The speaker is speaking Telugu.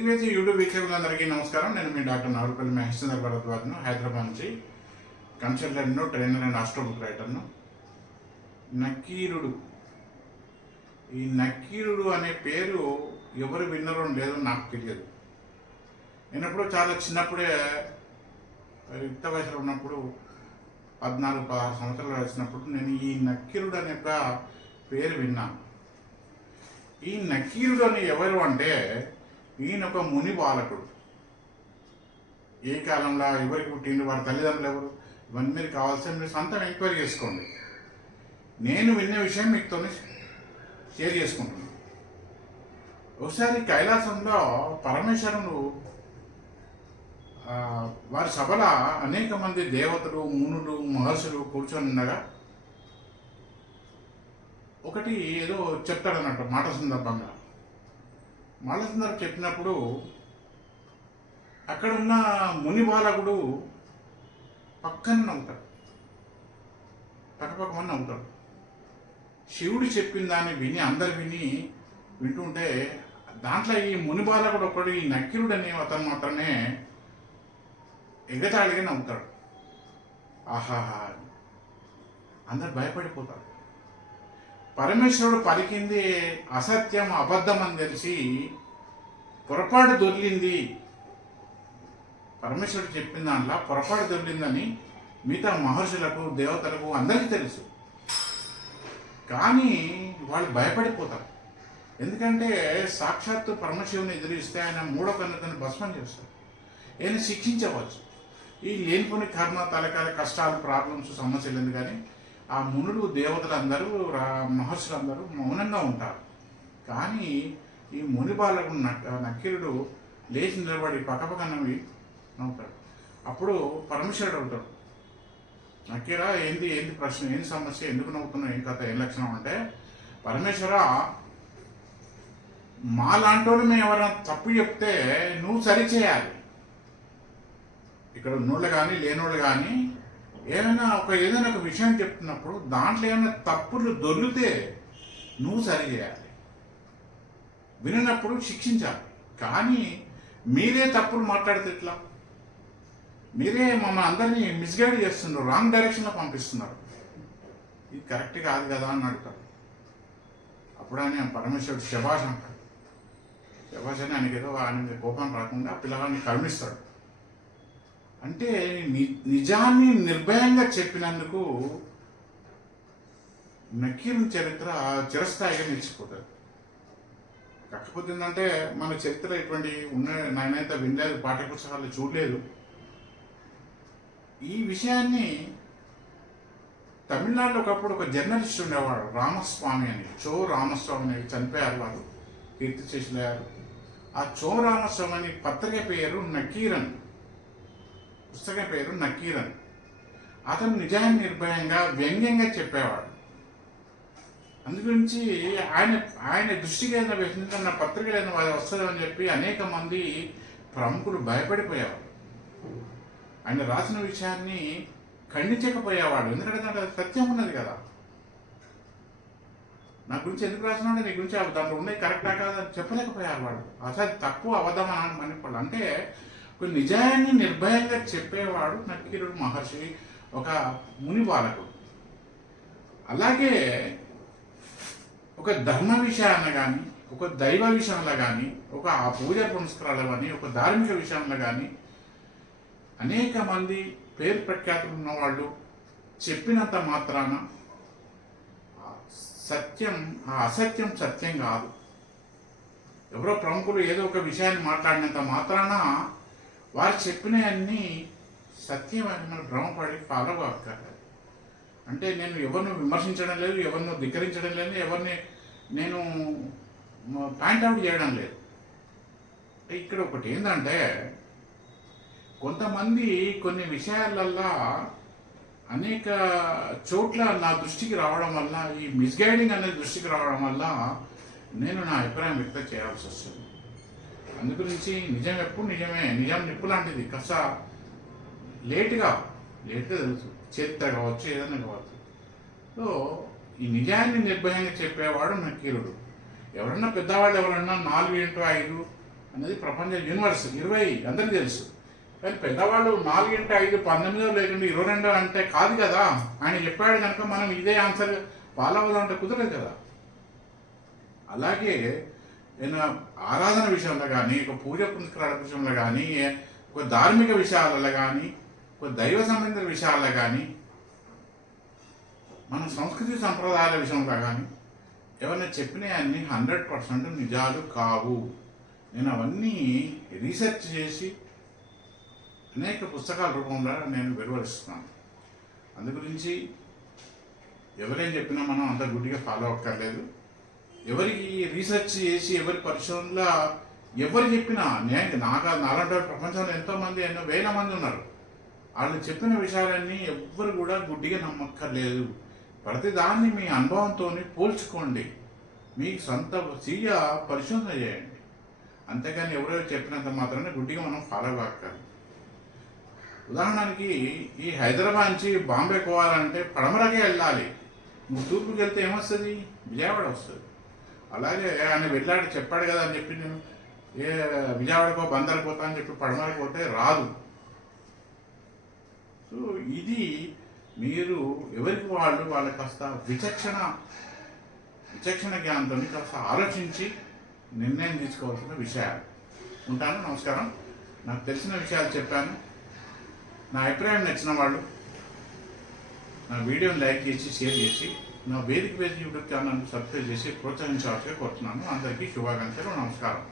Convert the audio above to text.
చరిత్రవేసి యూట్యూబ్ వీక్షకులందరికీ నమస్కారం. నేను మీ డాక్టర్ నారుపల్లి మహేశ్వర భరద్వాజ్ను హైదరాబాద్ నుంచి కన్సల్టెంట్ను ట్రైనర్ అండ్ ఆస్ట్రో బుక్ రైటర్ను నకీరుడు. ఈ నకీరుడు అనే పేరు ఎవరు విన్నరో లేదో నాకు తెలియదు. నేను చాలా చిన్నప్పుడే యుక్త వయసులో ఉన్నప్పుడు పద్నాలుగు పదహారు సంవత్సరాలు వచ్చినప్పుడు నేను ఈ నక్కీరుడు అనే పేరు విన్నాను. ఈ నకీరుడు అని ఎవరు అంటే ఈయన ఒక ముని బాలకుడు. ఏ కాలంలో ఎవరికి పుట్టిండు వారి తల్లిదండ్రులు ఎవరు? ఇవన్నీ మీరు కావాల్సిన మీరు సొంతం ఎంక్వైరీ చేసుకోండి. నేను విన్న విషయం మీతో షేర్ చేసుకుంటున్నాను ఒకసారి కైలాసంలో పరమేశ్వరుడు వారి సభల అనేక మంది దేవతలు మునులు మహర్షులు కూర్చొని ఉండగా ఒకటి ఏదో చెప్తాడు అన్నట్టు మాట సందర్భంగా. మాట చెప్పినప్పుడు అక్కడ ఉన్న ముని బాలకుడు పక్కన నవ్వుతాడు పక్కపక్క నవ్వుతాడు శివుడు చెప్పిన దాన్ని విని అందరు విని వింటుంటే దాంట్లో ఈ ముని బాలకుడు ఒకడు ఈ నక్కిరుడు అనే అతను మాత్రమే ఎగతాళిగా నవ్వుతాడు ఆహాహా అందరు భయపడిపోతారు. పరమేశ్వరుడు పలికింది అసత్యం అబద్ధం అని తెలిసి పొరపాటు దొర్లింది పరమేశ్వరుడు చెప్పిన దాంట్లో పొరపాటు దొర్లిందని మిగతా మహర్షులకు దేవతలకు అందరికీ తెలుసు. కానీ వాళ్ళు భయపడిపోతారు. ఎందుకంటే సాక్షాత్తు పరమశివుని ఎదురిస్తే ఆయన మూడో కన్నుతని భస్మం చేస్తారు. ఈయన శిక్షించవచ్చు. ఈ లేనిపోని కర్మ తలకాల కష్టాలు ప్రాబ్లమ్స్ సమస్యలు ఎందుకు కానీ ఆ మునులు దేవతలందరూ మహర్షులందరూ రా- మహర్షులు అందరూ మౌనంగా ఉంటారు. కానీ ఈ ముని బాలకు నక్కిరుడు లేచి నిలబడి పక్కపక్క నవ్వి నవ్వుతాడు. అప్పుడు పరమేశ్వరుడు అవుతాడు. నక్కీరా ఏంది ఏంది ప్రశ్న ఏంది సమస్య ఎందుకు నవ్వుతున్నావు ఏం కథ ఏం లక్షణం అంటే పరమేశ్వర మా లాంటోళ్ళు మేము ఎవరైనా తప్పు చెప్తే నువ్వు సరిచేయాలి ఇక్కడ ఉన్నోళ్ళు కానీ లేనోళ్ళు కానీ ఏమైనా ఒక ఏదైనా ఒక విషయం చెప్తున్నప్పుడు దాంట్లో ఏమైనా తప్పులు దొరికితే నువ్వు సరి చేయాలి. వినప్పుడు శిక్షించాలి. కానీ మీరే తప్పులు మాట్లాడితే ఎట్లా? మీరే మమ్మల్ని అందరినీ మిస్గైడ్ చేస్తున్నారు రాంగ్ డైరెక్షన్లో పంపిస్తున్నారు. ఇది కరెక్ట్ కాదు కదా అని అడుగుతారు. అప్పుడు ఆయన పరమేశ్వరుడు శభాష్ అంటాడు. శభాష్ అని ఆయనకి ఏదో ఆయన మీద కోపం రాకుండా పిల్లగాన్ని కరుణిస్తాడు. అంటే నిజాన్ని నిర్భయంగా చెప్పినందుకు నకీరం చరిత్ర చిరస్థాయిగా నిలిచిపోతుంది. కాకపోతే ఏంటంటే మన చరిత్ర ఇటువంటి ఉన్న నేనైతే వినలేదు పాఠ్యపుస్తకాలు చూడలేదు. ఈ విషయాన్ని తమిళనాడులో ఒకప్పుడు ఒక జర్నలిస్ట్ ఉండేవాడు రామస్వామి అని. చో రామస్వామి అని చనిపోయారు వారు కీర్తి చేసిపోయారు ఆ చో రామస్వామి అని పత్రిక పేరు నకీరన్ పుస్తకం పేరు నకీరన్. అతను నిజాన్ని నిర్భయంగా వ్యంగ్యంగా చెప్పేవాడు. అందుగురించి ఆయన ఆయన దృష్టికి ఏదైనా వేసింది పత్రికలు ఏదైనా వస్తుందని చెప్పి అనేక మంది ప్రముఖులు భయపడిపోయేవారు. ఆయన రాసిన విషయాన్ని ఖండించకపోయేవాడు. ఎందుకంటే దాంట్లో సత్యం ఉన్నది కదా. నా గురించి ఎందుకు రాసినాడు నీ గురించి అవి దాంట్లో ఉన్నాయి. కరెక్టా కాదని చెప్పలేకపోయేవాడు. చెప్పలేకపోయారు వాడు అసలు తక్కువ అబద్ధం అని అనుకోవాలి అంటే ఒక నిజాన్ని నిర్భయంగా చెప్పేవాడు నక్కీరుడు మహర్షి ఒక ముని బాలకుడు. అలాగే ఒక ధర్మ విషయాన్ని కానీ ఒక దైవ విషయంలో కానీ ఒక ఆ పూజ పునస్కారాలు కానీ ఒక ధార్మిక విషయంలో కానీ అనేక మంది పేరు ప్రఖ్యాతులు ఉన్నవాళ్ళు చెప్పినంత మాత్రాన సత్యం ఆ అసత్యం సత్యం కాదు. ఎవరో ప్రముఖులు ఏదో ఒక విషయాన్ని మాట్లాడినంత మాత్రాన వారు చెప్పినవన్నీ సత్యం అని మనం భ్రమపడి ఫాలో అక్కర్లేదు అంటే నేను ఎవరిని విమర్శించడం లేదు ఎవరిని ధిక్కరించడం లేదు ఎవరిని నేను పాయింట్ అవుట్ చేయడం లేదు. ఇక్కడ ఒకటి ఏంటంటే కొంతమంది కొన్ని విషయాలల్లో అనేక చోట్ల నా దృష్టికి రావడం వల్ల ఈ మిస్గైడింగ్ అనే దృష్టికి రావడం వల్ల నేను నా అభిప్రాయం వ్యక్తం చేయాల్సి వస్తుంది. అందు గురించి నిజం ఎప్పుడు నిజమే. నిజం నిప్పు లాంటిది. కాస్త లేటుగా లేట్గా తెలుసు. చరిత్ర కావచ్చు ఏదైనా కావచ్చు. సో ఈ నిజాన్ని నిర్భయంగా చెప్పేవాడు నకీరుడు. ఎవరన్నా పెద్దవాళ్ళు ఎవరన్నా నాలుగు ఇంటూ ఐదు అనేది ప్రపంచ యూనివర్స్ ఇరవై అందరికీ తెలుసు. కానీ పెద్దవాళ్ళు నాలుగింటి ఐదు పంతొమ్మిదో లేకుండా ఇరవై రెండో అంటే కాదు కదా. ఆయన చెప్పాడు కనుక మనం ఇదే ఆన్సర్ ఫాలో అవ్వాలంటే కుదరదు కదా. అలాగే ఏదైనా ఆరాధన విషయంలో కానీ ఒక పూజ పునస్కారాల విషయంలో కానీ ఒక ధార్మిక విషయాలలో కానీ ఒక దైవ సంబంధిత విషయాల్లో కానీ మన సంస్కృతి సంప్రదాయాల విషయంలో కానీ ఎవరైనా చెప్పినవన్నీ హండ్రెడ్ పర్సెంట్ నిజాలు కావు. నేను అవన్నీ రీసెర్చ్ చేసి అనేక పుస్తకాల రూపంలో నేను వెలువరిస్తున్నాను. అందు గురించి ఎవరేం చెప్పినా మనం అంత గుడ్డిగా ఫాలో అక్కర్లేదు. ఎవరికి రీసెర్చ్ చేసి ఎవరి పరిశోధనలో ఎవరు చెప్పినా నేను నాగా నాలంటి ప్రపంచంలో ఎంతో మంది ఎన్నో వేల మంది ఉన్నారు. వాళ్ళు చెప్పిన విషయాలన్నీ ఎవ్వరు కూడా గుడ్డిగా నమ్మక్కర్లేదు. ప్రతి దాన్ని మీ అనుభవంతో పోల్చుకోండి. మీ సొంత స్వీయ పరిశోధన చేయండి. అంతేకాని ఎవరో చెప్పినంత మాత్రమే గుడ్డిగా మనం ఫాలో కాక్కర్లేదు ఉదాహరణకి ఈ హైదరాబాద్ నుంచి బాంబే పోవాలంటే పడమరకే వెళ్ళాలి. నువ్వు తూర్పుకి వెళ్తే ఏమొస్తుంది? విజయవాడ వస్తుంది. అలాగే ఆయన వెళ్ళాడు చెప్పాడు కదా అని చెప్పి నేను ఏ విజయవాడకో బందర్ పోతా అని చెప్పి పడమరకు పోతే రాదు. సో ఇది మీరు ఎవరికి వాళ్ళు వాళ్ళ కాస్త విచక్షణ విచక్షణ జ్ఞానంతో కాస్త ఆలోచించి నిర్ణయం తీసుకోవాల్సిన విషయాలు. ఉంటాను నమస్కారం. నాకు తెలిసిన విషయాలు చెప్పాను. నా అభిప్రాయం నచ్చిన వాళ్ళు నా వీడియోని లైక్ చేసి షేర్ చేసి నా వేదిక వేదిక యూట్యూబ్ ఛానల్ సబ్స్క్రైబ్ చేసి ప్రోత్సహించాల్సి కోరుతున్నాను. అందరికీ శుభాకాంక్షలు. నమస్కారం.